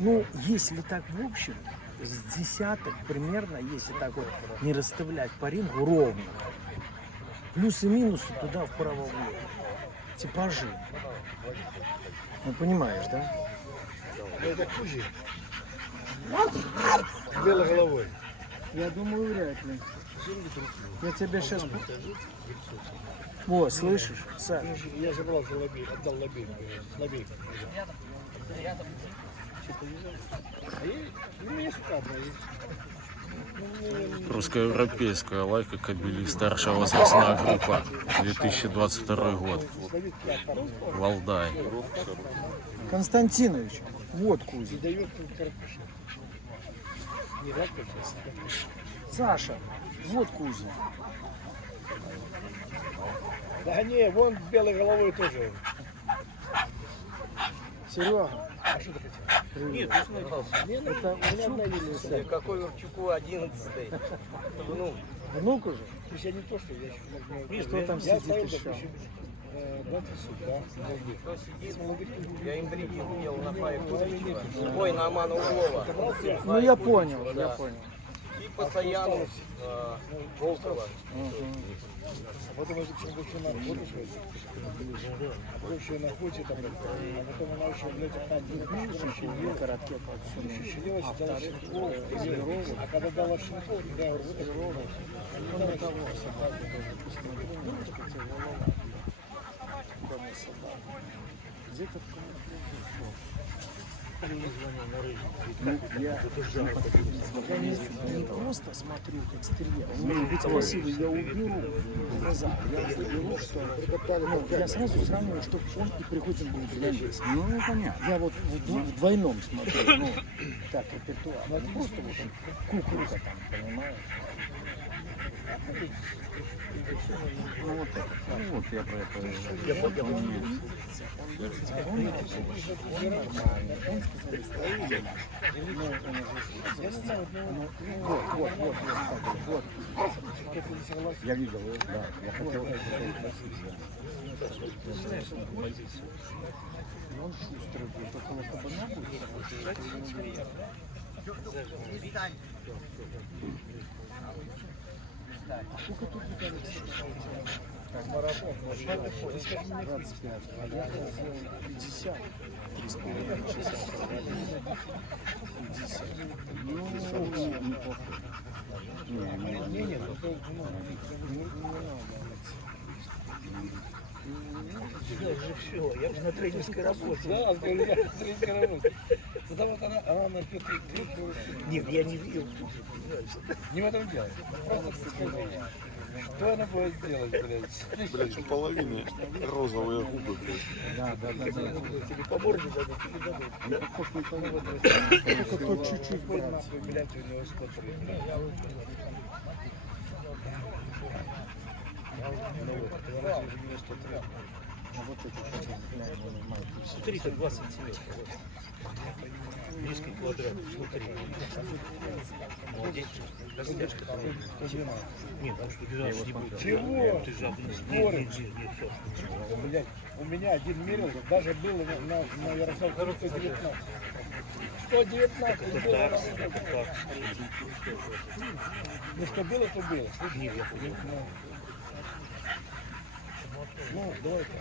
Ну, если так в общем, с десяток примерно, если так вот не расставлять по рингу ровно, плюсы и минусы туда вправо влево. Типажи. Ну, понимаешь, да? Это Кузи. С белой головой. Я думаю, вряд ли. Я тебе сейчас... О, слышишь, Саш? Я забрал за лобей, отдал лобей. Лобей. У меня сюда одна есть. Русско-европейская лайка кобели, старшая возрастная группа, 2022 год. Валдай. Константинович, вот Кузя. Дает карпуша. Не рак сейчас. Саша, вот Кузя. Да не, вон с белой головой тоже. Серега, А что ты хотел? Нет, это у меня обновили. Какой Урчуку 11-й? Это внук. внук уже? То есть я не то, что я еще... И что там я сидит стоял, еще? допустим, 20 суток, да? Кто сидит? Я им брифинг делал на пае Кудричева. Бой на Амана Углова. Ну я понял, я понял. И постоянно Волкова. А потом я зачем больше на охоту больше на охоте, там, а потом она еще, блядь, Две ракеты отсюда. шевелилась, дала Шинкова, а когда дала Шинкова, тогда я говорю, вот это ровно. Кроме того, собака тоже пустая. Кроме собак. Где-то в я не просто смотрю, как стреляю. Может быть красивый, я уберу глаза. Я заберу, что ну, я сразу сравниваю, что он и приходит будет глядеть. Ну, понятно. Я вот в двойном смотрю, ну, так, репертуар. Ну, это просто вот куколка там, понимаешь? Ну, вот это. Ну, вот я про это. Он нормальный, он сказал, строитель. Ну, он уже Я не знаю, вот. Я видел, да. Я хотел. Он шустрый будет, около кабана будет. А сколько тут так, марафон, 25, а я сделал 50, 3,5 часа. 50. Ну, неплохо. Не, я же на тренерской работе. Да, я на тренерской работе. Потому что она на тренерской. Нет, я не видел. Не в этом дело. Просто скажи. Что она будет делать, блядь? Блядь, у половины розовые губы, блядь. Да. Тебе по морде дадут, тебе дадут. Только тот чуть-чуть, Хоть нахуй, блядь, у него скотер. Ну вот, ты воротишь мне 103. А вот эти хотя бы, Смотри, это 20 сантиметров. Низкий квадрат, смотри. Молодец. Растяжка. Нет, потому что держаться не будет. Чего? Ты жадность. Нет, все. Блядь, у меня один мерил, даже был на Ярославке 119. 119 было. Ну что было, то было. Нет, я понял. Ну, давай так.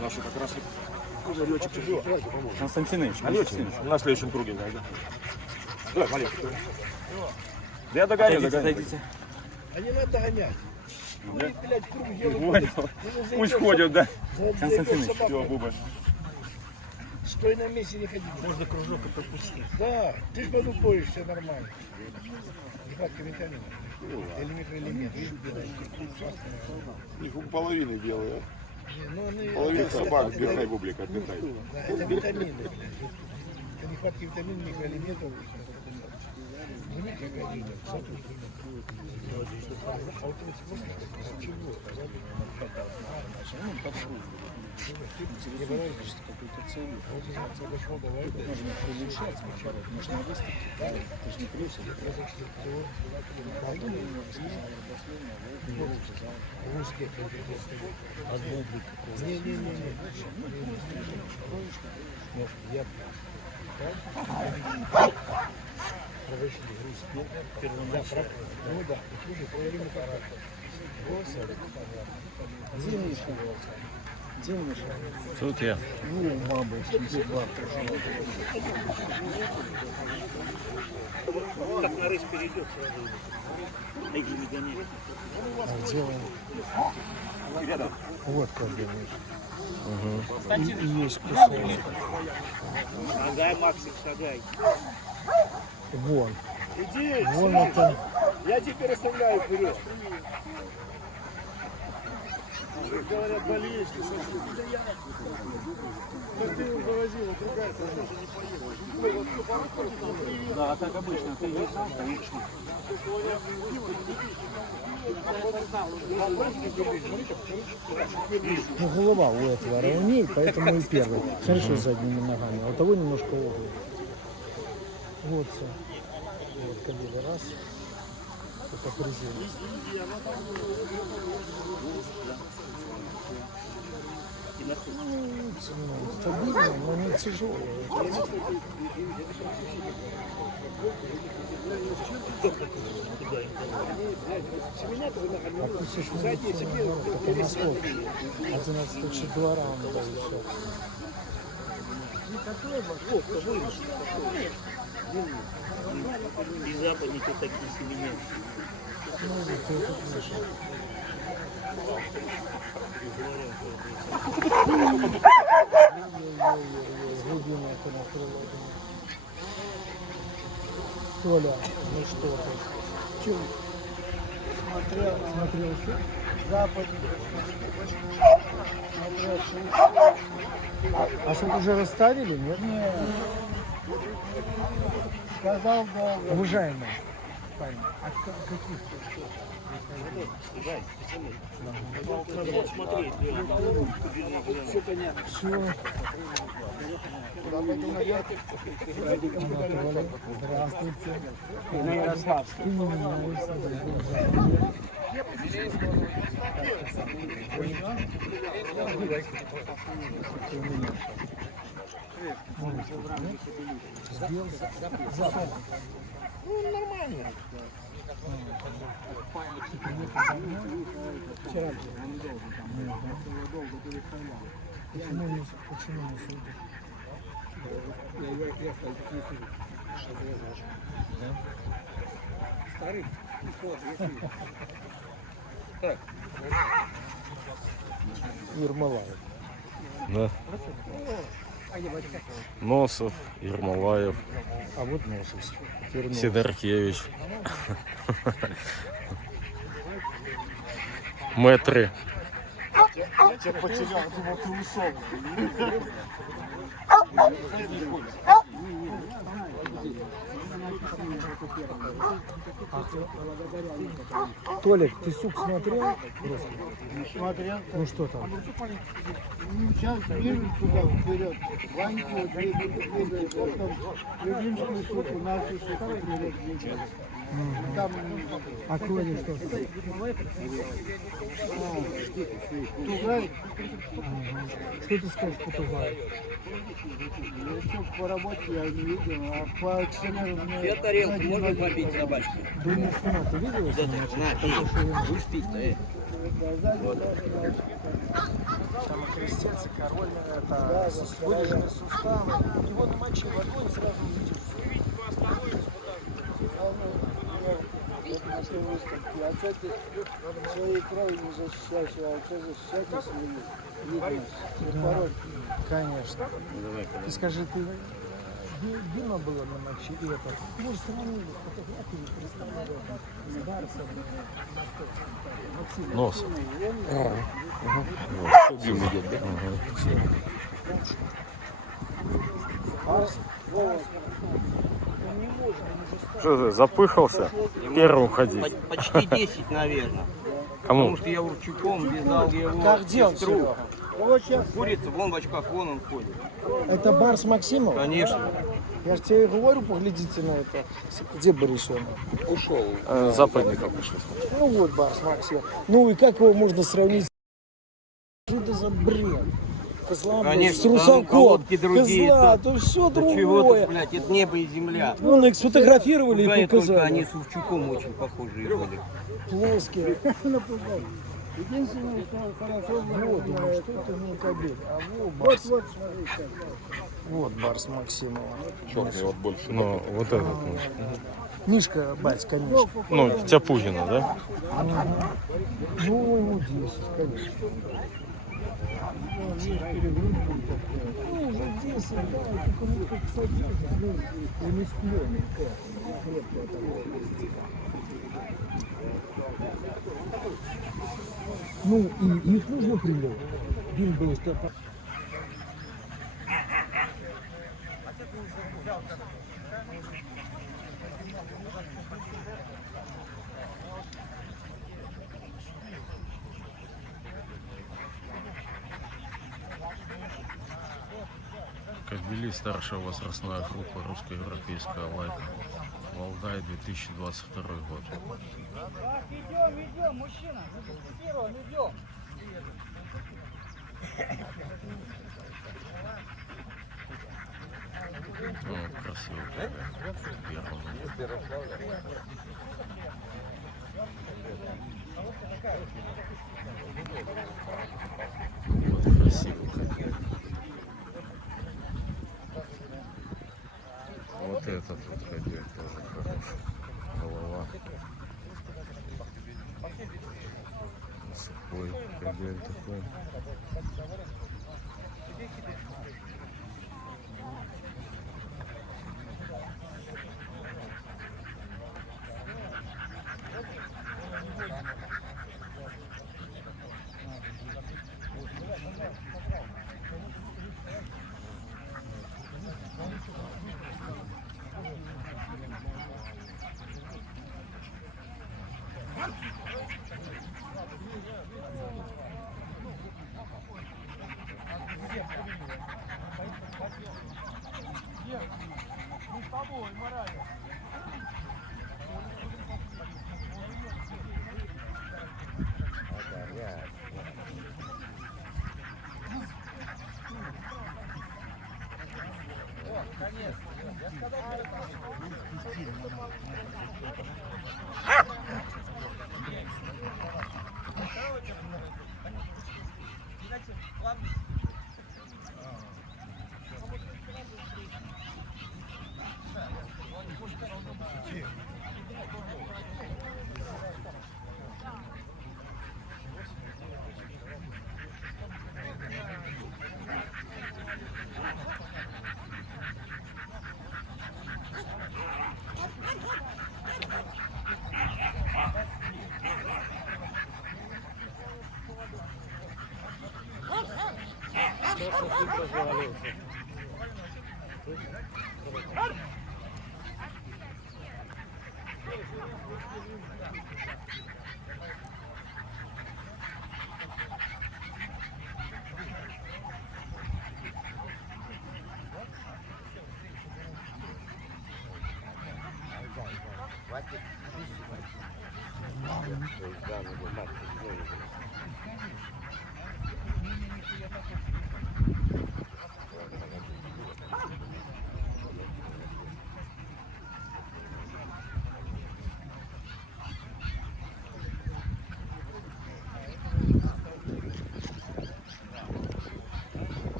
Наши как раз летчик чемпион. Константинович. На следующем круге, да. Давай, маленький. Да я догоню. А не надо гонять. Ну, блядь, круг делают. Понял. Пусть ходят, да. Константинович, Все, губы. стой на месте, не ходи. Можно кружок и пропустить. Да, ты ж подупоишь, все нормально. Нехватка витаминов. Или микроэлемент. Их у половины белые. Ну, Половина собак, отдыхай, бублик, отдыхай. да, это витамины, блядь. Это нехватка витаминов, микроэлементов. Заметь, какая видно. А вот это просто чего? Добиваешься какой-то цели. Тут нужно улучшать сначала, нужно выставить, правильно? Ты же не плюс, это Где Миша? Тут я. Ну, бабочки, где бабка? Как на рысь перейдет сразу. Эги не гоняет. А где он? Вот как думаешь. И есть кусочек. Шагай, Максик, шагай. Вон. Иди, Вон это. я тебя расставляю вперед. Говорят, болеешь, ты сошли. Да ты его завозил, вот другая тоже не поедет. Да, а так обычно. Ты не знал, конечно. Ну, голова у этого ровнее, поэтому и первый. Смотри, что с задними ногами. А у того немножко угол. Вот все. Вот кабеля раз. Это приземлено. Ну, стабильно, но не тяжело. А тут все это наскок. 11-2 раунда и все. И западники такие семенят. Ну, вот ты тут слышал. Глубина это накрыла. Толя, ну что ты? Чего? Смотрел все? Западник. А что, уже расставили, нет? Нет. Сказал, да. Уважаемый. Парень, а каких? Надо вот смотреть. Все понятно. Все. Здравствуйте. На Ярославске. Ты не меняешься. Ну, нормально. Вчера почему не судишь? Старый. Ермолаев. Да. Носов, Ермолаев, А вот Носов. Вернулся. Сидоркевич. Метры. Я тебя потерял, думал, ты ушел. Толик, ты сук смотрел? Не смотрел. Ну что там? Сейчас движем туда, вперед. Ваньку двигают, потом Любимскую суку, нашу суку вперед двигают. Там А Коля что? Тугай, Что ты скажешь по Тугаю? еще по работе я не видел, а по акционеру мне... Я тарелку можно побить собачку? Думаешь, что ты видел? Там и крестец, и король, это вылеженные суставы. Его намочи в огонь, сразу увидишь. На той выставке. А что ты своей кровью не защищаешь, а что защищать, если видно? Порой. Конечно. Ты скажи, ты Дима было на матче и это. Мы же сравнили фотографии, представляли с Барсом. Нос. Дим идет, да? Барс. Что ты, запыхался? Первым ходить. Почти 10, наверное. Кому? Потому что я урчуком вязал его Как дел, сестру. Вот сейчас. Курица, вон в очках, вон он ходит. Это Барс Максимов? Конечно. Я же тебе и говорю, поглядите на это. Где Борисов? Ушел. Западников пришел. Ну вот Барс Максимов. Ну и как его можно сравнить? Что это за бред? Козла, блядь, Конечно, с там Русаком. колодки другие, Козла, то- то все Да чего другое. тут, блядь, это небо и земля. Вон их сфотографировали и Другая только показали. они с Увчуком очень похожие были. Плоские. Единственное, что хорошо Вот, думаю, было, что это не кабель. А вот вот, Барс. вот, смотри, как. Вот Барс Максимова. Черный вот больше. Ну, вот этот. Мишка, бать, конечно. Ну, Тяпугина, да? Ну, ему 10, конечно. Ну, уже 10, да, только мы как садимся, ну, и не сплём. Крепкое такое. Ну, и их нужно принять. Дим был, что... Кобели старшая возрастная группа русско-европейская лайка. Валдай 2022 год. Идем, мужчина. Первым идем. Ну, красиво. Первым. Вот красиво. Вот этот вот кобель тоже хороший. Голова. Сухой кобель такой.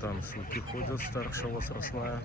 Там суки ходят, старшая возрастная.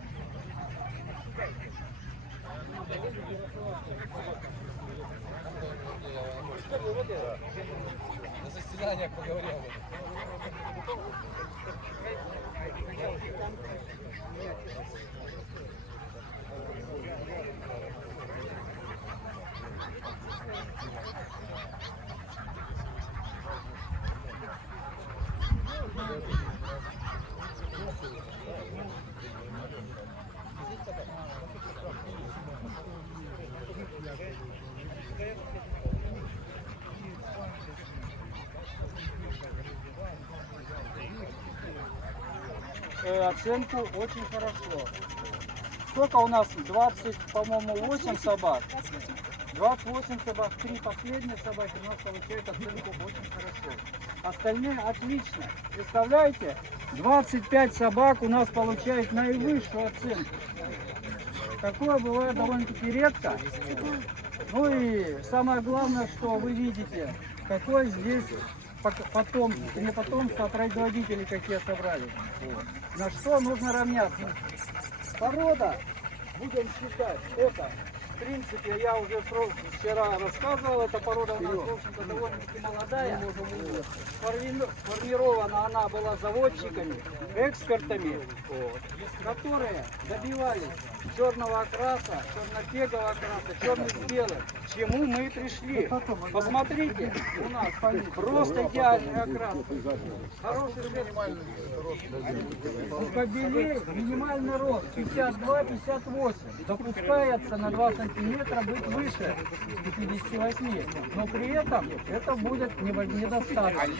Оценку очень хорошо. Сколько у нас? 20, по-моему, 8 собак. 28 собак, 3 последние собаки у нас получают оценку очень хорошо. Остальные отлично. Представляете? 25 собак у нас получают наивысшую оценку. Такое бывает довольно-таки редко. Ну и самое главное, что вы видите, какой здесь потомство, не потомство, а производители какие собрали. На что нужно равняться. Порода, будем считать, это, в принципе, я уже вчера рассказывал, эта порода у нас, в общем-то, довольно-таки молодая. Сформирована она была заводчиками, экспертами, которые добивались черного окраса, черно-пегового окраса, черный с белым. К чему мы и пришли. Посмотрите, у нас просто идеальный окрас. Хороший минимальный рост. У кобелей минимальный рост 52-58. Допускается на 2 сантиметра быть выше 58. Но при этом это будет недостаточно.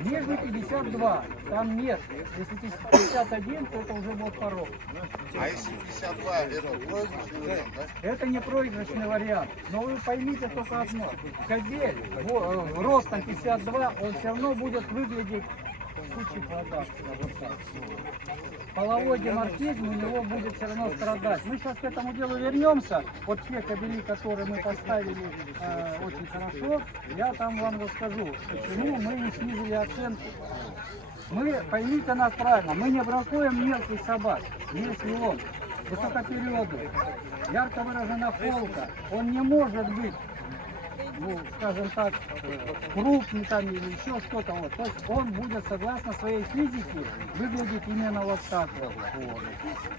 Ниже 52, там нет. Если 51, то это уже будет порог. А если 52, это проигрышный вариант, да? Это не проигрышный вариант. Но вы поймите только одно. Кобель ростом 52, он все равно будет выглядеть кучей продаж. Половой деморфизм у него будет все равно страдать. Мы сейчас к этому делу вернемся. Вот те кобели, которые мы поставили очень хорошо, я там вам расскажу, почему мы не снизили оценку. Мы, поймите нас правильно, мы не бракуем мелких собак, если он высокопериодный, ярко выражена холка, он не может быть, ну, скажем так, крупный там или еще что-то. Вот. То есть он будет, согласно своей физике, выглядеть именно вот так вот.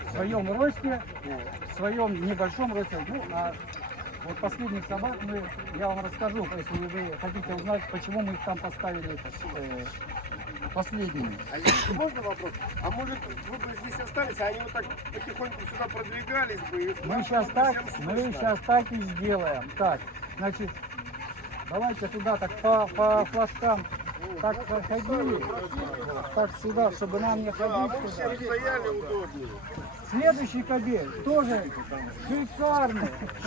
В своем росте, в своем небольшом росте. Ну, а вот последних собак я вам расскажу, если вы хотите узнать, почему мы их там поставили последними. Можно вопрос? А может вы бы здесь остались, а они вот так потихоньку сюда продвигались бы? Мы сейчас так и сделаем. Так, значит, давайте туда так по флажкам так проходили, так сюда, чтобы нам не ходить сюда. Стояли удобнее. Следующий кобель тоже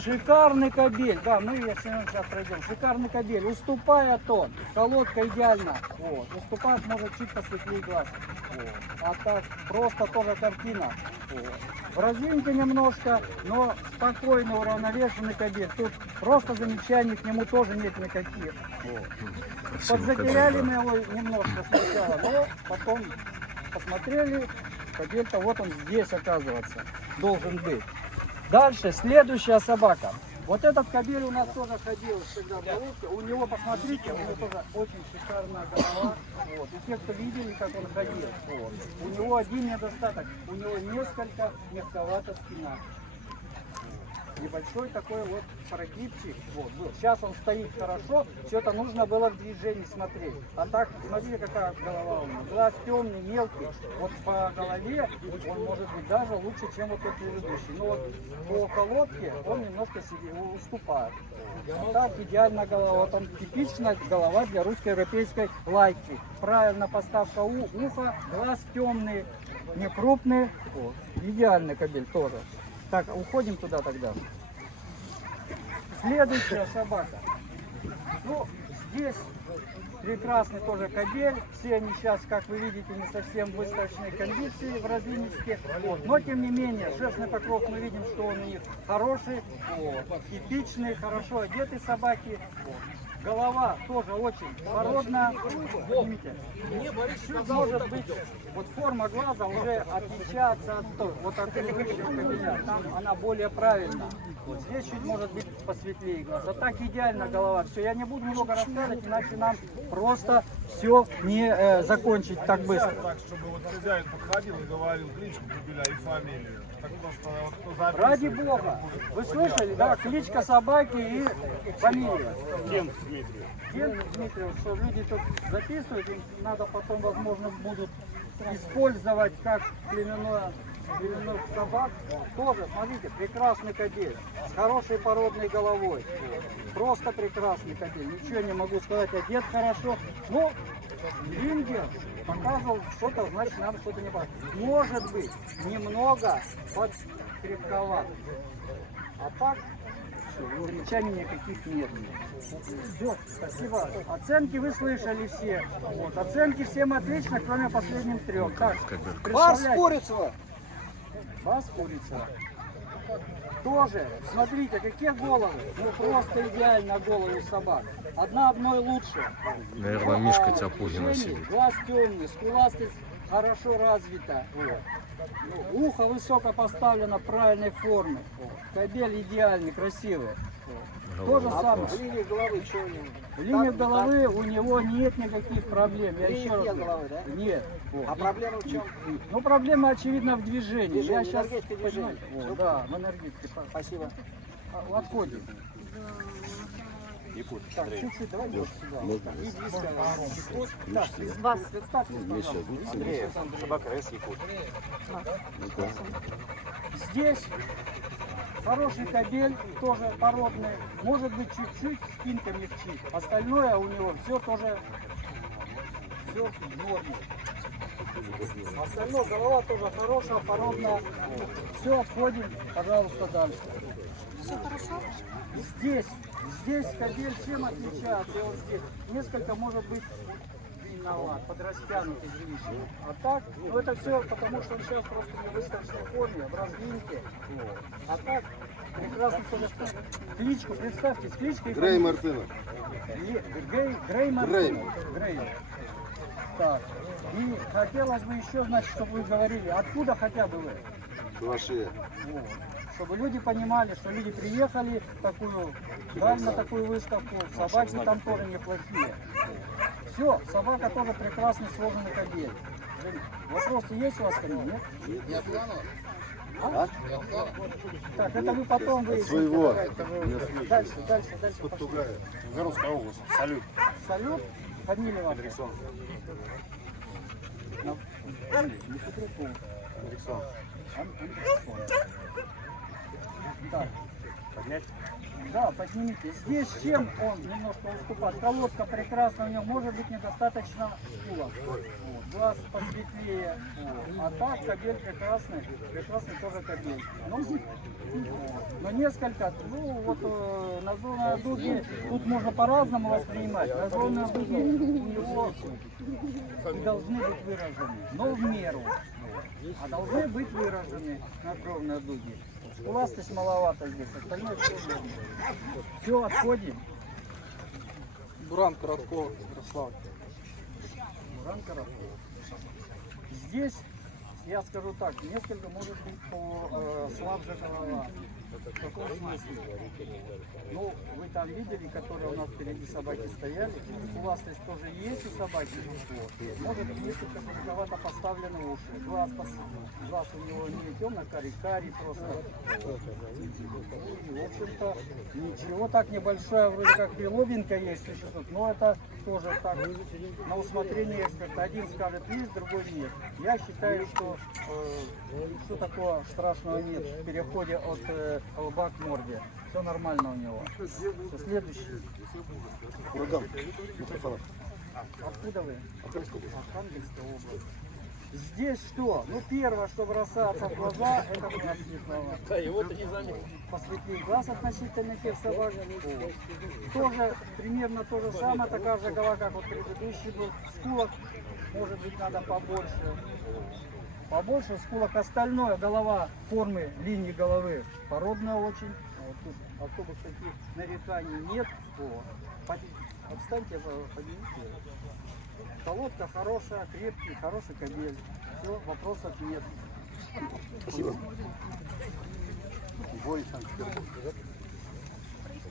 шикарный кобель. Да, мы сейчас пройдем. Шикарный кобель. Уступает он. Колодка идеально. Вот. Уступает, может, чуть посветлее глаз. Вот. А так просто тоже картина. Вот. В разинке немножко, но спокойно уравновешенный кобель. Тут просто замечаний к нему тоже нет никаких. Вот. Подзатеряли мы его немножко сначала, но потом посмотрели. Кобель-то вот он здесь, оказывается, должен быть. Дальше, следующая собака. Вот этот кобель у нас тоже ходил всегда в головке. У него, посмотрите, у него тоже очень шикарная голова. Вот. И те, кто видели, как он ходил, вот. У него один недостаток. У него несколько мягковата спина. Небольшой такой вот прогибчик вот, был. Сейчас он стоит хорошо, все это нужно было в движении смотреть. А так, смотрите, какая голова у него. Глаз темный, мелкий. Вот по голове он может быть даже лучше, чем вот тот предыдущий. Но вот по колодке он немножко себе уступает. А так идеальная голова. Вот он типичная голова для русско-европейской лайки. Правильно поставка уха, глаз темный, не крупный. Вот. Идеальный кобель тоже. Так, уходим туда тогда. Следующая собака. Ну, здесь прекрасный тоже кобель. Все они сейчас, как вы видите, не совсем в выставочной кондиции в разлинничке. Вот. Но, тем не менее, шерстный покров мы видим, что он у них хороший, вот. Типичный, хорошо одетые собаки. Вот. голова тоже очень породная. Видите? Чуть может быть, вот форма глаза уже отличается от той, вот от предыдущего кабинета. Там она более правильная. Вот здесь чуть может быть посветлее глаз. А так идеально голова. Все, я не буду много рассказывать, иначе нам просто все не закончить так быстро. Так, чтобы вот хозяин подходил и говорил кличку Кабеля и фамилию. Так просто вот кто записывает. Ради бога. Вы слышали, да? Кличка собаки и фамилия. Ген Дмитрий. Ген Дмитриев, что люди тут записывают, им надо потом, возможно, будут использовать как племенных собак. Тоже, смотрите, прекрасный кобель, с хорошей породной головой. Просто прекрасный кобель, ничего не могу сказать, одет хорошо. Но Лингер показывал что-то, значит, нам что-то не понравилось. Может быть, немного подкрепковат. А так, замечаний никаких нет. Все, спасибо. Оценки вы слышали все. Вот. Оценки всем отлично, кроме последних трех. Так, Барс Курицева. Бас Курицева. Тоже, смотрите, какие головы. Ну просто идеально головы собак. Одна одной лучше. Наверное, Мишка Тяпугина сидит. Глаз темный, скуластость хорошо развита. Вот. Ну, ухо высоко поставлено в правильной форме. Вот. Кобель идеальный, красивый. Вот. То же самое. Линия головы что у него? Линия головы у него нет никаких проблем. Я Линия еще раз нет говорю. головы, да? Нет. Вот. А проблема в чем? Ну, проблема очевидно в движении. Движение, Я сейчас энергетика движения. Вот, да, в энергетике. Спасибо. Отходим. Так, чуть-чуть, давай больше сюда. И диска. Так, представьтесь, пожалуйста. Андрей, собака С Якут. Здесь хороший кобель, тоже породный. Может быть, чуть-чуть спинка мягчит. Остальное у него все тоже все в норме. Остальное, голова тоже хорошая, породная. Все, отходим, пожалуйста, дальше. Все хорошо? Здесь кобель чем отличается? И вот здесь несколько может быть длинноват, подрастянутый излишне. А так, ну это все потому, что он сейчас просто в выставочной форме, в разминке. А так, прекрасно тоже. Кличку, представьте, с кличкой. Грей Мартынов. Грей Мартынов. Грей. Так. И хотелось бы еще, значит, чтобы вы говорили, откуда хотя бы вы? Ваши. Вот. Чтобы люди понимали, что люди приехали в такую, брали на такую выставку, собаки там тоже неплохие. Все, собака тоже прекрасный сложенный кобель. Вопросы есть у вас ко мне, нет? Нет. А? Так, это вы потом выясните. Своего. Дальше. Городская область. Салют. Салют, фамилия ваша? Александр. Александр. Так. Поднять? Да, поднимите. Здесь чем он немножко уступает? Колодка прекрасна, у него может быть недостаточно скула. Вот. Глаз посветлее. Вот. А так кобель прекрасный тоже кобель. Но несколько, ну вот названные дуги, тут можно по-разному воспринимать. Названные дуги у него не должны быть выражены, но в меру. А должны быть выражены надбровные дуги. Скуластость маловато здесь, остальное все верно. Все, отходим. Буран Коротков, Ярослав. Буран Коротков. Здесь, я скажу так, несколько может быть слабже голова. В каком смысле? Ну, вы там видели, которые у нас впереди собаки стояли, скуластость тоже есть у собаки. Вот. Может быть, несколько высоковато поставлены уши. Глаз у него не темно-карий просто. И, в общем-то, ничего так небольшое, вроде как прилобинка есть еще тут, но это тоже так на усмотрение эксперта. Один скажет есть, другой нет. Я считаю, что что такого страшного нет в переходе от лба к морде. Все нормально у него. Все, следующий. Ураган. Митрофанов. Откуда вы? Архангельская область. Здесь что? Ну, первое, что бросается в глаза, это глаз светлого. Да, его-то не заметил. Посветлее глаз относительно тех собак. Тоже примерно то же самое, такая же голова, как вот предыдущий был. Скулок, может быть, надо побольше. Побольше скулок. Остальное, голова формы линии головы породная очень. Вот тут особых таких нареканий нет. Отстаньте, поднимите. Колодка хорошая, крепкий, хороший кобель. Все, вопросов нет. Спасибо.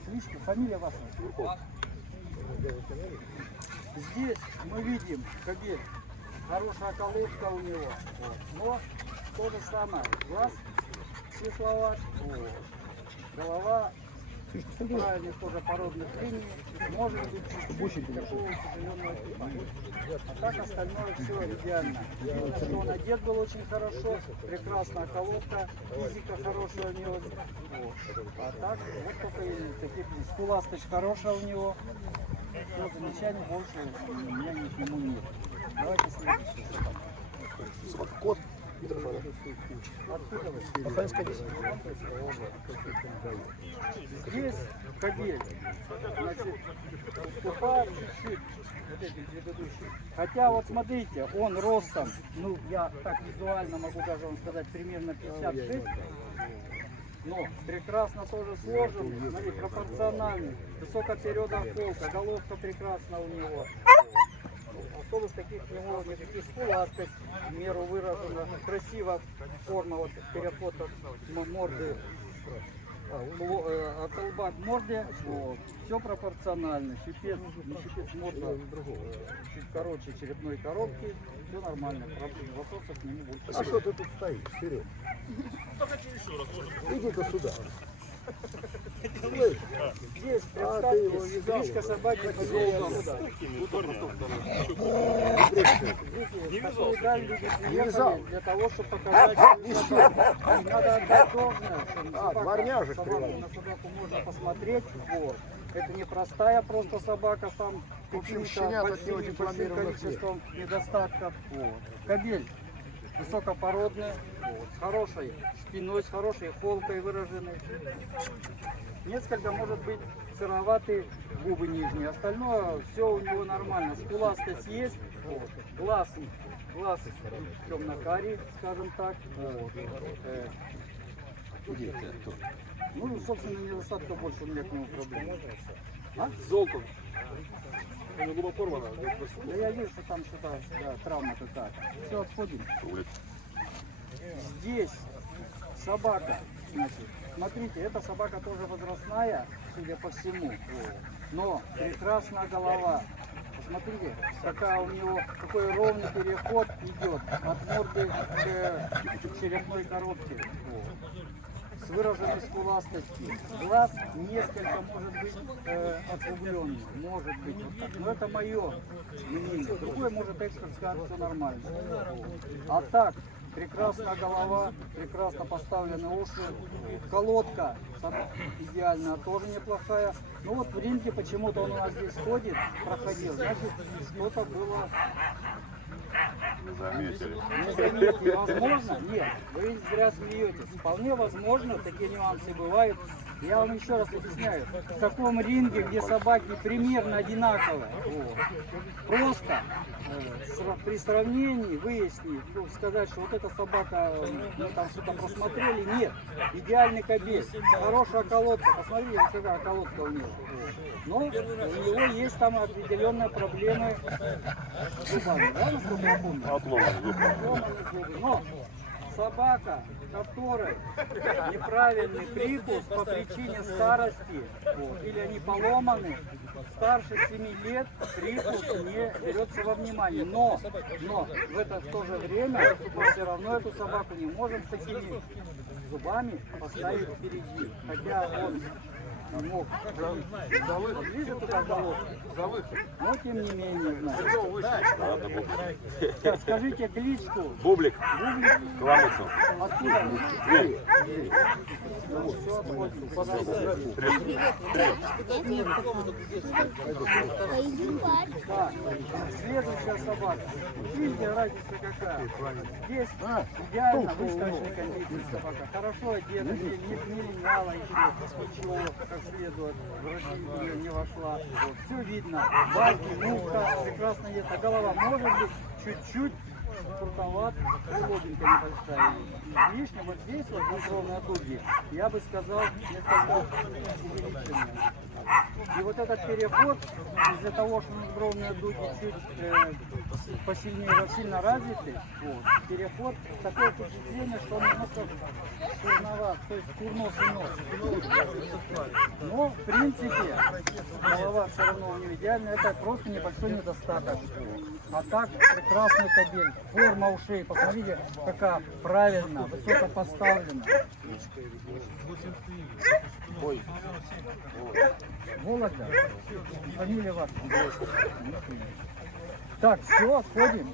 Кличка, фамилия ваша? Здесь мы видим кобель. Хорошая колодка у него. Вот. Но то же самое. Глаз светловат. Вот. Голова правильных тоже породных линий. Может быть чуть-чуть такого утяжеленного типа. А так остальное все идеально. Видно, что он одет был очень хорошо. Прекрасная колодка. Физика хорошая у него. Вот. А так вот только и таких скуластость хорошая у него. Все, замечаний больше у меня ни к нему нет. Давайте следующий. Кот. Откуда вы? Здесь кобель, значит, уступает чуть-чуть вот этим предыдущим. Хотя вот смотрите, он ростом, ну я так визуально могу даже вам сказать, примерно 56. Но прекрасно тоже сложен, смотри, пропорциональный, высокопередная холка, головка прекрасна у него. Особых таких у него никаких скуластость, в меру выражена, красиво форма, вот переход от морды, от лба к морде, вот. Все пропорционально, щипец, не щипец, морда чуть короче черепной коробки, все нормально, вопросов к нему больше. А что ты тут стоишь, Серег? Иди-ка сюда. Здесь, представьте, кличка собаки приехали для того, чтобы показать собаку. Надо отдать должное, что на собаку можно посмотреть. Вот. Это не простая просто собака, там каким-то большим количеством недостатков. Вот. Кобель высокопородный, вот, с хорошей спиной, с хорошей холкой выраженной. Несколько, может быть, сыроватые губы нижние. Остальное все у него нормально. Скуластость есть. Вот. Глаз темно-карий, скажем так. Вот. Ну, собственно, недостатка больше у меня к нему проблем. А? Золото. У него губа порвана. Да я вижу, что там что-то, да, травма какая-то. Все, отходим. Здесь собака, значит, смотрите, эта собака тоже возрастная, судя по всему, но прекрасная голова. Посмотрите, какая у него, какой ровный переход идет от морды к черепной коробке. С выраженной скуластостью. Глаз несколько, может быть, отугленный, может быть, вот так. Но это мое мнение. Другой может эксперт сказать, все нормально. А так, прекрасная голова, прекрасно поставлены уши, колодка идеальная, тоже неплохая. Ну вот в ринге почему-то он у нас здесь ходит, проходил, значит, что-то было... Не заметили. Не заметили, возможно? Нет, вы зря смеетесь. Вполне возможно, такие нюансы бывают. Я вам еще раз объясняю, в таком ринге, где собаки примерно одинаковые, вот, просто при сравнении выяснить, сказать, что вот эта собака, мы там что-то просмотрели, нет, идеальный кобель, хорошая колодка, посмотрите, какая колодка у него. Но у него есть там определенные проблемы с зубами, да, насколько я помню? Отломанный зуб. Отломанные зубы. Но собака, которой неправильный прикус по причине старости, вот, или они поломаны, старше 7 лет прикус не берется во внимание. Но в это в то же время мы все равно эту собаку не можем с такими зубами поставить впереди. Хотя он мог ближе туда за выход, но тем не менее, значит. Скажите кличку. Бублик. Бублик. Кламыцу. Откуда вы? Все, отходим. Пожалуйста. Так, следующая собака. Видите, разница какая? Здесь идеально выставочной кондиции собака. Хорошо одета, не линяла еще, ничего, как следует. Вроде ее не вошла. Вот, все видно. Баки, муха, прекрасно есть. А голова может быть чуть-чуть крутоват, лобинка небольшая. Лишнее вот здесь вот на кровной дуге, я бы сказал, несколько увеличенное. И вот этот переход, из-за того, что надбровные дуги чуть посильнее, вот сильно развиты, вот, переход, такое впечатление, что он немножко курноват, то есть курнос и нос. Но, в принципе, голова все равно у него идеальная, это просто небольшой недостаток. А так, прекрасный кобель, форма ушей, посмотрите, какая правильно, высоко поставлена. Вологда? Фамилия ваша? Так, все, отходим.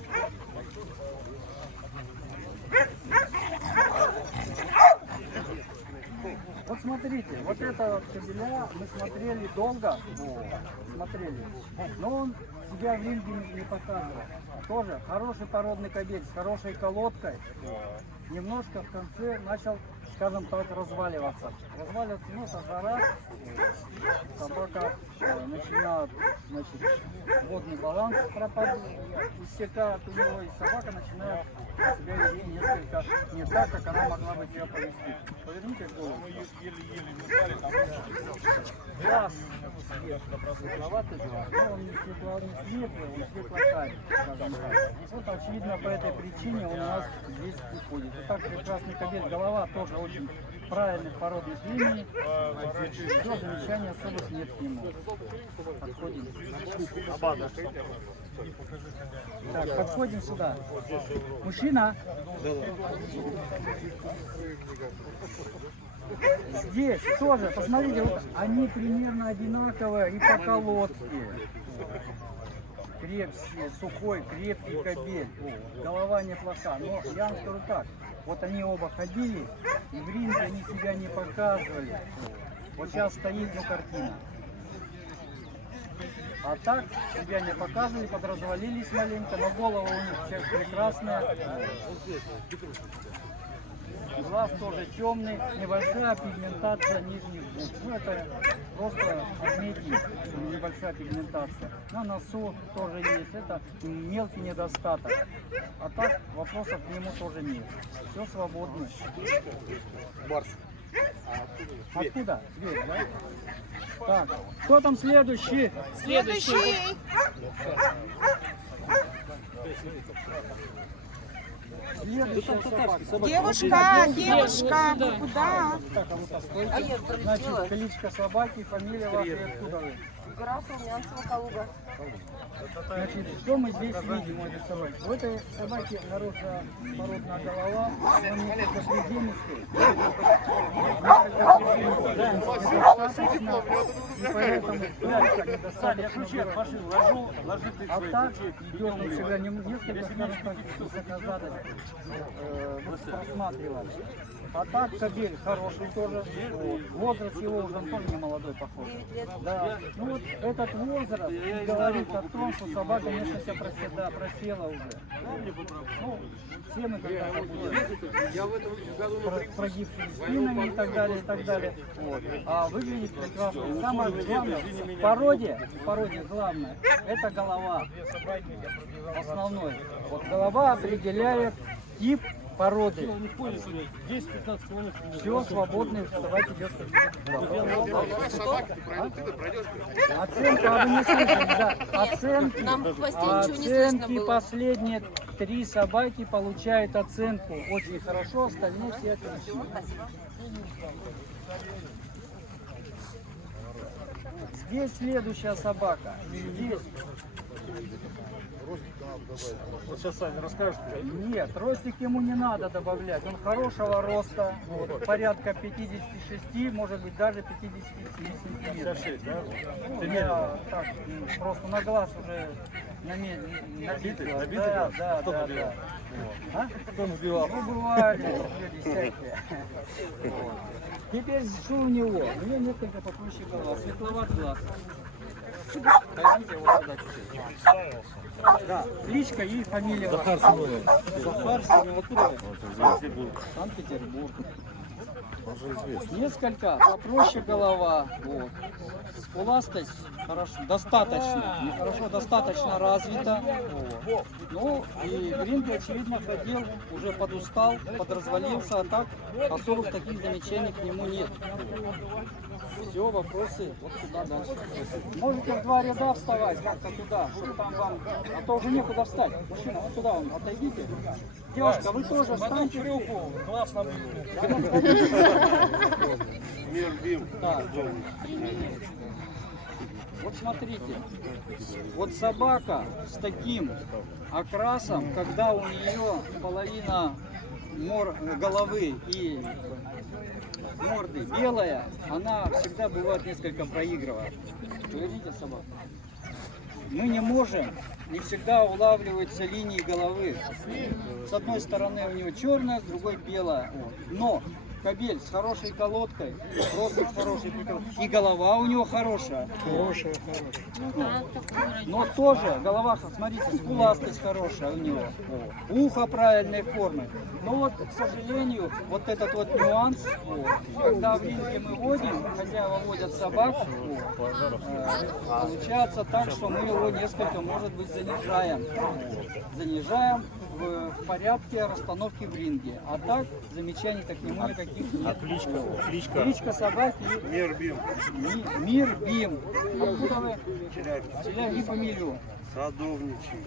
Вот смотрите, вот это вот кобеля мы смотрели долго, смотрели, но он себя в ринге не показывал. Тоже хороший породный кобель с хорошей колодкой, немножко в конце начал, скажем так, разваливаться. Разваливаться, ну, со жара, собака начинает, значит, водный баланс пропадает, иссякает у него, и собака начинает себя вести несколько не так, как она могла бы себя повести. Поверните голову. Глаз светловатый глаз, но он не светлый, он светло-карий, скажем так. Вот очевидно по этой причине он у нас здесь уходит. Так прекрасный кобель, голова тоже очень правильных породных линий. Все, замечаний особых нет к нему. Подходим. Так, подходим сюда. Мужчина. Здесь тоже, посмотрите, вот они примерно одинаковые и по колодке. Крепкий, сухой, крепкий кобель. Голова неплоха. Но я вам скажу так, вот они оба ходили, и в ринге они себя не показывали. Вот сейчас стоит, ну, картина. А так себя не показывали, подразвалились маленько, но голова у них всех прекрасная. Глаз тоже темный, небольшая пигментация нижних губ. Ну, это просто отметить, небольшая пигментация. На носу тоже есть, это мелкий недостаток. А так вопросов к нему тоже нет. Все свободно. Барс. Откуда? Дверь, да? Так, кто там следующий? Следующий. Следующая собака. Девушка, вы куда? Значит, кличка собаки, фамилия ваша и откуда вы? Румянцева, Калуга. Значит, что мы здесь видим у этой собаки? У этой собаки хорошая породная голова, но несколько приземистый. Достаточно, и поэтому пятка недостаточно. А так идет он всегда несколько, скажем так, высокозадок просматриваем. А так кобель хороший тоже. Возраст его уже тоже не молодой, похож. Да. Ну вот этот возраст говорит о том, что собака несколько просела уже. Ну, все мы когда-то будем прогибшими спинами и так далее, и так далее. Вот. А выглядит прекрасно. Самое главное в породе главное, это голова. Основной. Вот голова определяет тип породы. 10-15 километров. Все, свободно, вставать идет. Оценка, вы не слышали, да. Оценки последние 3 собаки получают оценку очень хорошо, остальные все отлично. Здесь следующая собака. Здесь. Вот сейчас сами расскажете. Нет, ростик ему не надо добавлять. Он хорошего роста, вот, порядка 56, может быть даже 57 сантиметров. 56, да? Ну, я так, просто на глаз уже набитый. Да. Вот. А? Кто набивал? Ну, бывали люди всякие. Вот. Теперь что у него? У него несколько попроще голова, светловат глаз. Пойдите вот сюда чуть-чуть. Да, кличка и фамилия. Захар Семенов. Захар Семенов. Откуда вы? Санкт-Петербург. Несколько попроще голова. Вот. скуластость хорошо, достаточно, не хорошо, достаточно развита. Вот. Ну и Гринги, очевидно, ходил, уже подустал, подразвалился, а так особых таких замечаний к нему нет. Все, вопросы вот сюда дальше. Можете в два ряда вставать, как-то туда, чтобы там вам, а то уже некуда встать. Мужчина, вот туда вон, отойдите. Девушка, вы тоже встаньте. Глаз на Мир бим. Да. Вот смотрите, вот собака с таким окрасом, когда у нее половина головы и морды белая, она всегда бывает несколько проигрывает. Вы видите собаку? Мы не можем, не всегда улавливаются линии головы. С одной стороны у нее черная, с другой белая. Но кобель с хорошей колодкой, просто с хорошей приколоткой. И голова у него хорошая. Хорошая. Но тоже голова, смотрите, скуластость хорошая у него. Ухо правильной формы. Но вот, к сожалению, вот этот вот нюанс, когда в ринге мы водим, хозяева водят собак, получается так, что мы его несколько, может быть, занижаем. Занижаем в порядке расстановки в ринге. А так, замечаний-то к нему никаких нет. Кличка собаки Мир бим. Мир Бим. Откуда вы? Челябинск. И фамилию? Садовничий.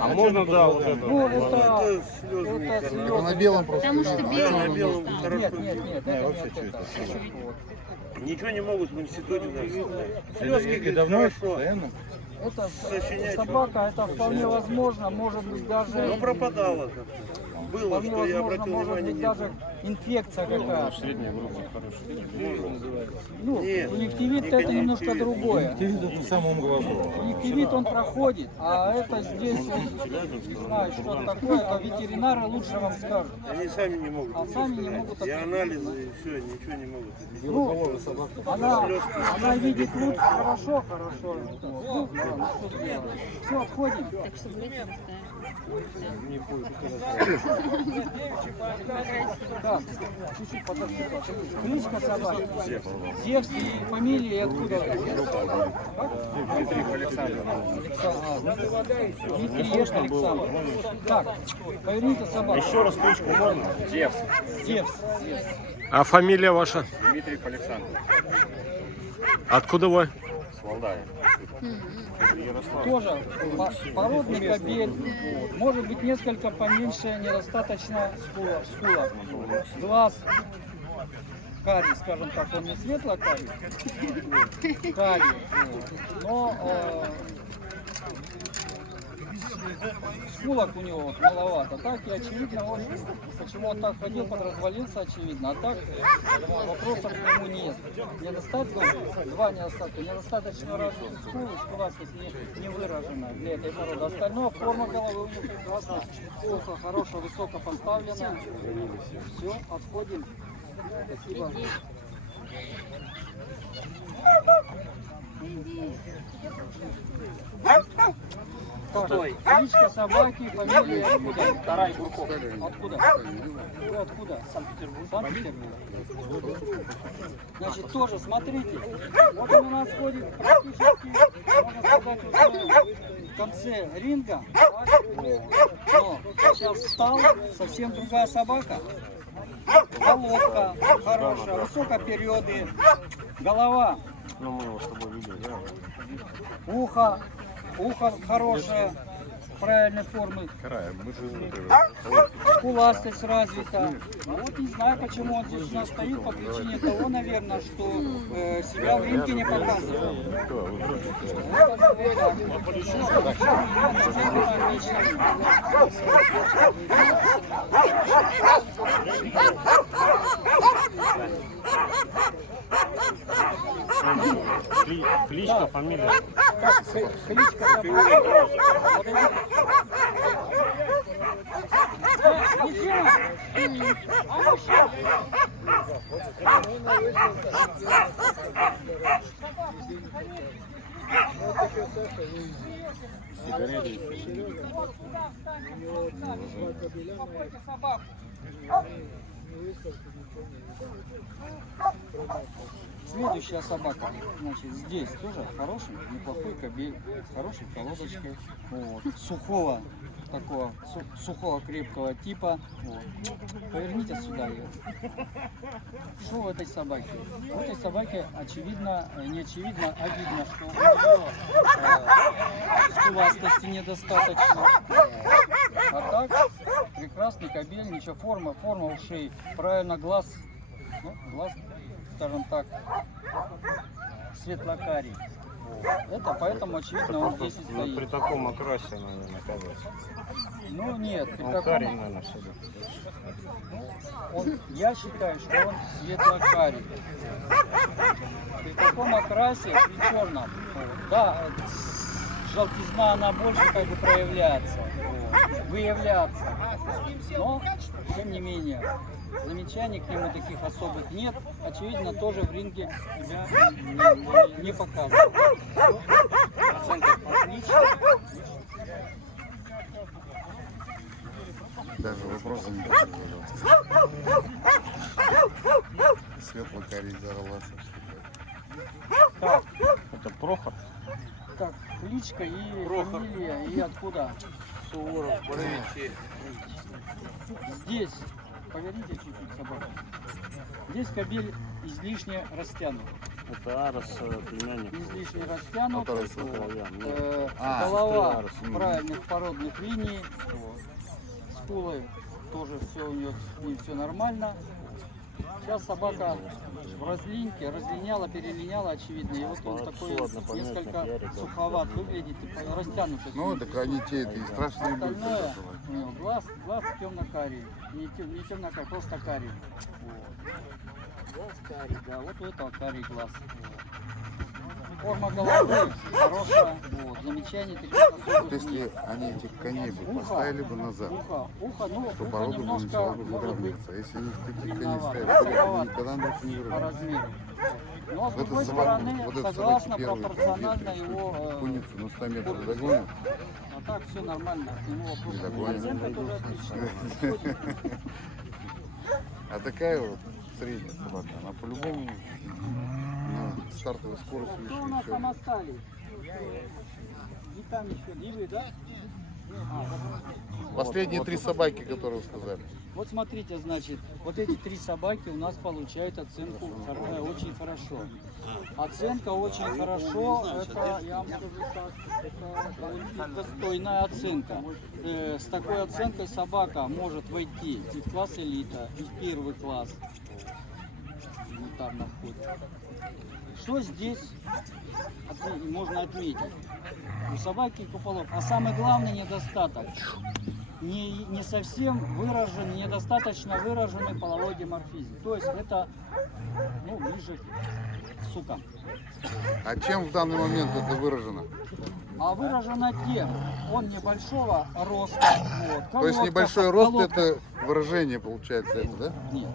А можно, да, вот это? Ну, это слезы. слезы. На белом просто. Потому что На белый. белом Нет, хорошо. нет, это вообще вот это. Ничего не могут в институте даже сказать. Слезки Слезки, давно, хорошо. постоянно. Это Сочинять. собака, это вполне возможно, может быть даже... Но пропадало как-то. Было, Вполне что я возможно, обратил может внимание, быть не даже инфекция какая-то. Средняя группа хорошая. Ну, Нет, конъюнктивит не это немножко конъюнктивит. другое. Ты видел в самом глазу. Конъюнктивит он проходит, а это здесь, не знаю, что это такое, это ветеринары лучше вам скажут. Они сами не могут. А сами не могут И ответить. анализы, и все, ничего не могут. Ну, она видит лучше, хорошо. Ну, все, отходим. Так, чуть-чуть подожди. Кличка собаки. Зевс и фамилия откуда? Дмитриев Александр. Дмитриев Александр. Так, поверните собаку. Еще раз кличку можно? Зевс. А фамилия ваша? Дмитриев Александр. Откуда вы? С Валдая. Тоже породный кобель. Вот. Может быть несколько поменьше, недостаточно скула. Глаз карий, скажем так, он не светло-карий. Карий. Вот. Но скулок у него вот маловато. Так и очевидно, он, почему он так ходил, подразвалился, очевидно. А так вопросов к нему нет. Два недостатка. Недостаточно развита скуластость не выражена для этой породы. Остальное форма головы у него прекрасная. Ухо хорошо, высоко поставлено. Все, отходим. Спасибо. Так, кличка собаки, фамилия откуда? Тарай Бурков. Откуда? Вы откуда? Санкт-Петербург. Значит, тоже смотрите. Вот он у нас ходит практически, можно сказать, уже в конце ринга. Но сейчас встал, совсем другая собака. Колодка хорошая, высокопереды, голова. Ну, мы его с тобой видели, да? Ухо хорошее, правильной формы. Карая, мы же Скуластость развита. Вот не знаю, почему он здесь у нас стоит, по причине того, наверное, что себя в ринге не показывает. Кличка, фамилия. Кличка собаки. Следующая собака, значит, здесь тоже хороший, неплохой кобель, с хорошей колодочкой, вот, сухого, такого, сухого крепкого типа, вот. Поверните сюда ее. Что в этой собаке? В этой собаке очевидно, не очевидно, а видно, что у нее скуластости недостаточно. А так, прекрасный кобель, ничего, форма ушей, правильно, глаз, ну, глаз, скажем так, светло-карий. Это поэтому, очевидно, он здесь и Ну, при стоит. таком окрасе, наверное, кажется. Ну нет, при Ну, таком, карий, наверное, всегда. я считаю, что он светло-карий. При таком окрасе, при черном, вот, да, желтизна, она больше как бы проявляется, вот, выявляться. Но, тем не менее, замечаний к нему таких особых нет. Очевидно, тоже в ринге себя не показывает. Оценка отлично. Даже вопросом не светло-карий горлас. Так, Это Прохор? так, кличка и фамилия, и откуда? Суворов, Боровичи. Здесь, поверните чуть-чуть собаку. Здесь кобель излишне растянут. Это Арос, племянник. Излишне растянут. Который Вот. А, Голова Арос. правильных породных линий. Вот. Скулы тоже все у нее все нормально. Сейчас собака в разлиньке, разлиняла, перелиняла, очевидно. И вот он такой несколько суховат выглядит, и растянутый. Ну, так они те, это и страшные люди. Остальное у него глаз темно-карий. Не темно-карий, просто карий. Вот. Глаз карий, да, вот у этого карий глаз. Вот. Форма головы хорошая, вот, замечаний таких Вот особых если нет. они этих коней бы Ухо. поставили бы назад, Ухо, ну, то ухо порода бы немножко начала бы может быть выравниваться. А если они таких коней длинновато, ставят, то суховато никогда больше не по выравняется. размеру. Но с Вот другой эта собака, стороны, вот эта согласно, собака первая, пропорционально его, куницу на 100 метров догонят. а так все нормально, к нему Не вопросов нет. догонят. Оценка тоже отличная. А такая вот средняя собака, она по-любому на стартовой скорости Что выше у нас еще. там остались? И там еще дивы, да? Последние три собаки, которые вы сказали. Вот смотрите, значит, вот эти три собаки у нас получают оценку очень хорошо. Оценка очень хорошо, это, я вам скажу так, это достойная оценка. С такой оценкой собака может войти и в класс элита, и в первый класс. Элитарно входит. Что здесь можно отметить? У собаки куполов. А самый главный недостаток не совсем выражен, недостаточно выраженный половой диморфизм. То есть это ближе к сукам. А чем в данный момент это выражено? А выражено тем, он небольшого роста. Вот, То есть колодка, небольшой рост колодка. это выражение получается, это, да? Нет,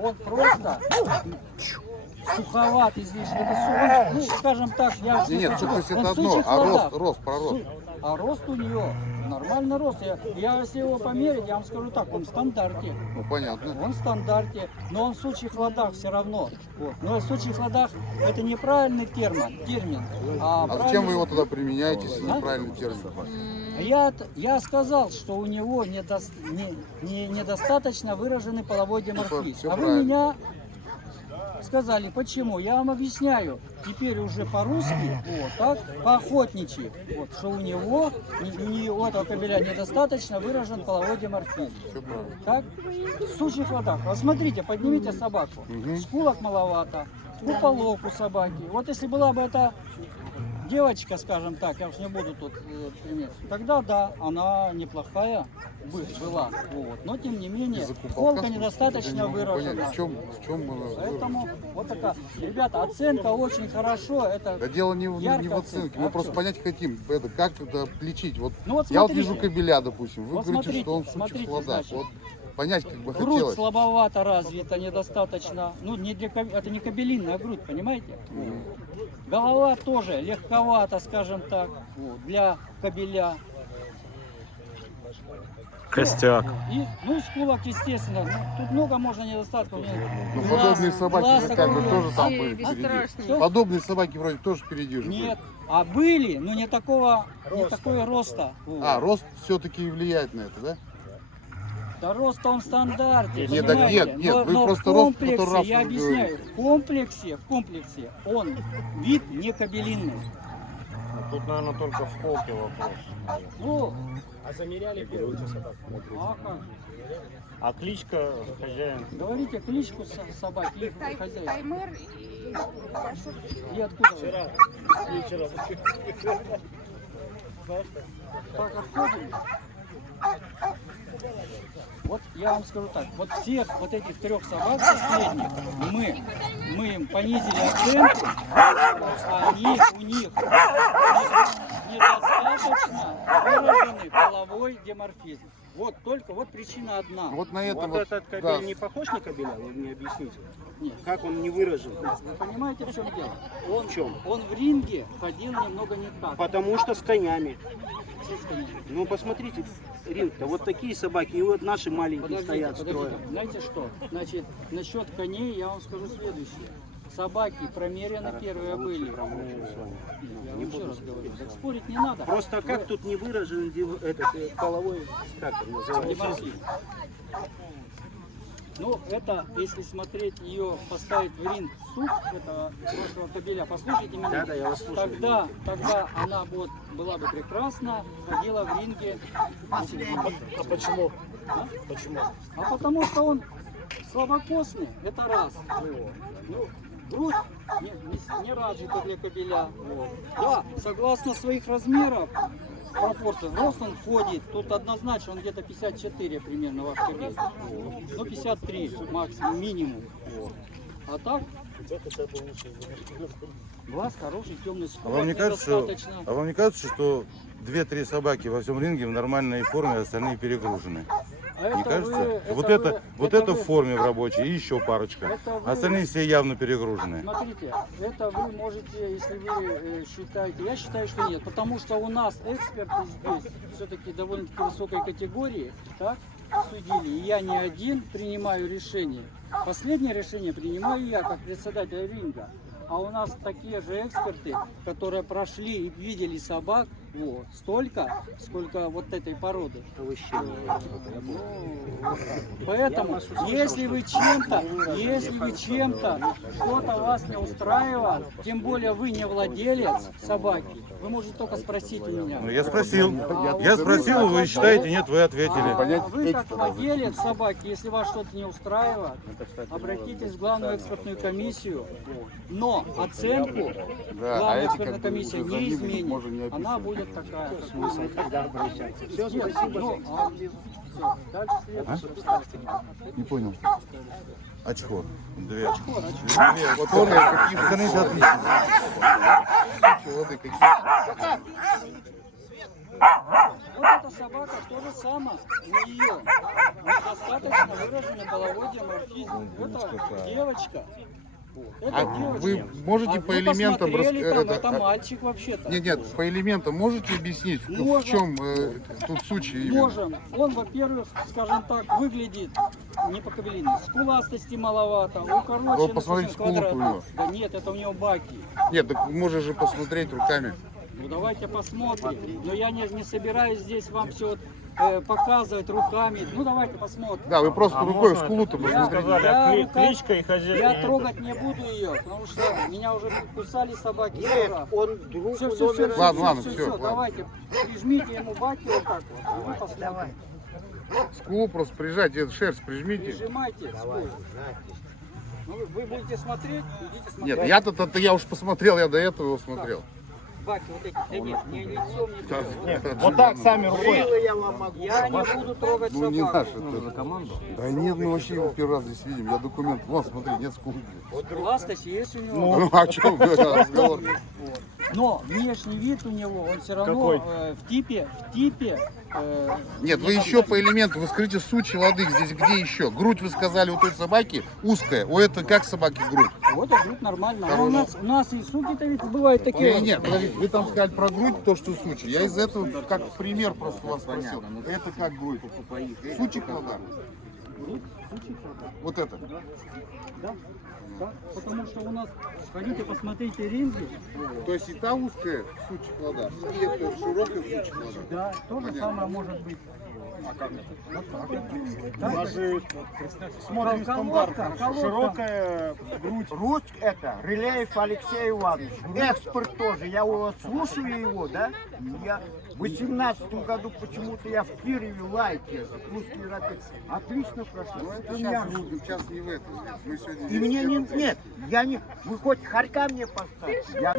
он просто суховат излишне. Это скажем так, я Нет, сухость он это в одно, сучих а ладах. рост, про рост. А рост у нее нормальный рост. Я если его померить, я вам скажу так, он в стандарте. Ну понятно. Он в стандарте, но он в сучьих ладах все равно. Вот. Но в сучьих ладах это неправильный термин. А зачем правильный- вы его тогда применяете, если А? неправильный термин? Я сказал, что у него недостаточно выраженный половой диморфизм. всё А вы правильно. меня сказали, почему? Я вам объясняю. Теперь уже по-русски, вот так, по-охотничьи, вот, что у него, у этого кобеля недостаточно выражен половой диморфизм. Все правильно. Так? В сучьих ладах. Вот смотрите, поднимите собаку. Скулок маловато, куполок у собаки. Вот если была бы эта девочка, скажем так, я уж не буду тут пример, тогда да, она неплохая была. Вот. Но тем не менее, Из-за куполка, холка в смысле? Я недостаточно не могу выражена. понять, в чем она Поэтому вот такая. Ребята, оценка очень хорошо. Это Да дело не в яркая оценке, оценка. мы А просто что? понять хотим, это, как это отличить. Вот, Ну вот я вот смотрите. вижу кобеля, допустим, вы Вот говорите, смотрите, что он в сучьих смотрите, ладах. значит. Вот понять как бы Грудь хотелось. слабовато развита, недостаточно. Ну, не для, это не кобелиная грудь, понимаете? Голова тоже легковата, скажем так, вот, для кобеля. Костяк. И, ну, скулок, естественно. Ну, тут много можно недостатков. Ну, Глаз- подобные собаки глаз же как бы такой- тоже там были впереди. Подобные собаки вроде тоже впереди же были. Нет, а были, но не такого, не такого роста. Вот. А, рост все-таки влияет на это, да? Да рост он в стандарте, Нет, так понимаете? нет, но, вы но просто в рост комплексе, который раз я уже объясняю, в комплексе он вид не кобелиный. Тут, наверное, только в холке вопрос. Ну, А замеряли первую собаку? а как же? А кличка хозяин? Говорите кличку собаки, их хозяин. Таймыр и большой. И откуда вы? Вечером. Так, отходим. Вот я вам скажу так, вот всех вот этих 3 собак последних мы им понизили оценку, а у них недостаточно выраженный половой деморфизм. Вот только вот причина одна. Вот на это Вот вот, этот да, кобель не похож на кобеля? Вы мне объясните. Нет. Как он не выражен? Вы понимаете, в чем дело? Он, В чем? Он в ринге ходил немного не так. Потому что с конями. Все сказали. Ну посмотрите, ринг-то. Вот такие собаки, и вот наши маленькие стоят, строят. Знаете что? Значит, насчет коней я вам скажу следующее. Собаки промеренно первые были. Я вам еще раз говорю, так спорить не надо. Просто как тут не выражен этот половой, как он называется? Деморфизм. Ну, это, если смотреть ее, поставить в ринг суп этого прошлого кобеля, послушайте меня, Да, я вас слушаю. тогда она вот была бы прекрасна, ходила в ринге. А почему? Почему? А потому что он слабокосный, это раз. Ну, грудь не развита для кобеля. Да, согласно своих размеров, пропорций, рост он входит, тут однозначно он где-то 54 примерно ваш кобель. Ну 53 максимум, минимум. А так, глаз хороший, темный А скул, вам не кажется, недостаточно. что 2-3 собаки во всем ринге в нормальной форме, а остальные перегружены? А Не это кажется? вы- Вот это это вы- в форме в рабочей и еще парочка. Это вы- Остальные все явно перегружены. Смотрите, это вы можете, если вы считаете, я считаю, что нет, потому что у нас эксперты здесь все-таки довольно-таки высокой категории, так, судили, и я не один принимаю решение. Последнее решение принимаю я, как председатель ринга. А у нас такие же эксперты, которые прошли и видели собак, вот, столько, сколько вот этой породы. Поэтому, если вы чем-то что-то вас не устраивает, тем более вы не владелец собаки, вы можете только спросить у меня. Ну, я спросил, вы считаете, нет, вы ответили. А вы как владелец собаки, если вас что-то не устраивает, обратитесь в главную экспертную комиссию, но оценку Да, главная эти экспертная как бы комиссия уже за не ними изменит. можно не Она описывать. будет такая. Тогда обращайтесь. Все, Нет, спасибо. ну, всё, дальше следующее. Не понял. Очко. 2. Вот он какие Остальные все отлично. воды какие. Вот эта собака то же самое. У нее недостаточно выраженный половой деморфизм. Это девочка. Это А девочка. вы можете по вы элементам посмотрели там, это это, мальчик вообще-то. нет, по элементам можете объяснить, в Можем. чем тут суть именно? Можем. Он, во-первых, скажем так, выглядит не по кабелину. Скуластости маловато, укороченный Вот посмотрите, совсем квадрат. скулу-то у него. Да нет, это у него баки. Нет, так можешь же посмотреть руками. Ну давайте посмотрим. Но я не собираюсь здесь вам все показывать руками. Ну давайте посмотрим. Да, вы просто рукой в скулу-то Я- посмотрите. Сказали, Я а рука- кличка и хозяин. Я трогать не буду ее, потому что меня уже кусали собаки. Он друг Все, Ладно, всё, ладно. давайте, прижмите ему баки вот так вот, и вы посмотрите. Скулу просто прижать, эту шерсть прижмите. Прижимайте скулу. Ну, вы будете смотреть, идите смотреть. Нет, я-то я уж посмотрел, я до этого его смотрел. Баки вот эти, да нет, не лицом, не Вот так сами рукой. Я не буду трогать Ну не собаку. наш это. Да нет, мы вообще его первый раз здесь видим. Я документ. Вон, смотри, нет скулы. Ласточь есть у него. Ну а о чем разговор? Но внешний вид у него, он все равно Какой? в типе. Нет, вы еще по элементу, вы скажите сучий лодык, здесь где еще? Грудь вы сказали у той собаки узкая, у этой как собаки грудь? Вот это грудь нормально. А у нас и суки-то ведь бывают такие. Нет, подождите, вы там сказали про грудь, то, что сучий. Я из этого как пример просто вас спросил. Это как грудь? Сучий кладар. Вот это. Да, да, потому что у нас, ходите, посмотрите ринги. То есть и та узкая сучий кладар, и это широкая сучий кладар. Да, то же самое может быть. Даже смотрим Колодка, стандарт. колодка. Широкая грудь. Русь это, Рылеев Алексей Иванович, экспорт тоже, я его слушаю его, да, я в 18 году почему-то я в Кирове лайки, русский язык, отлично прошло. Это Сейчас не в этом. Мы сегодня и мне не, нет, я не, вы хоть хорька мне поставьте, я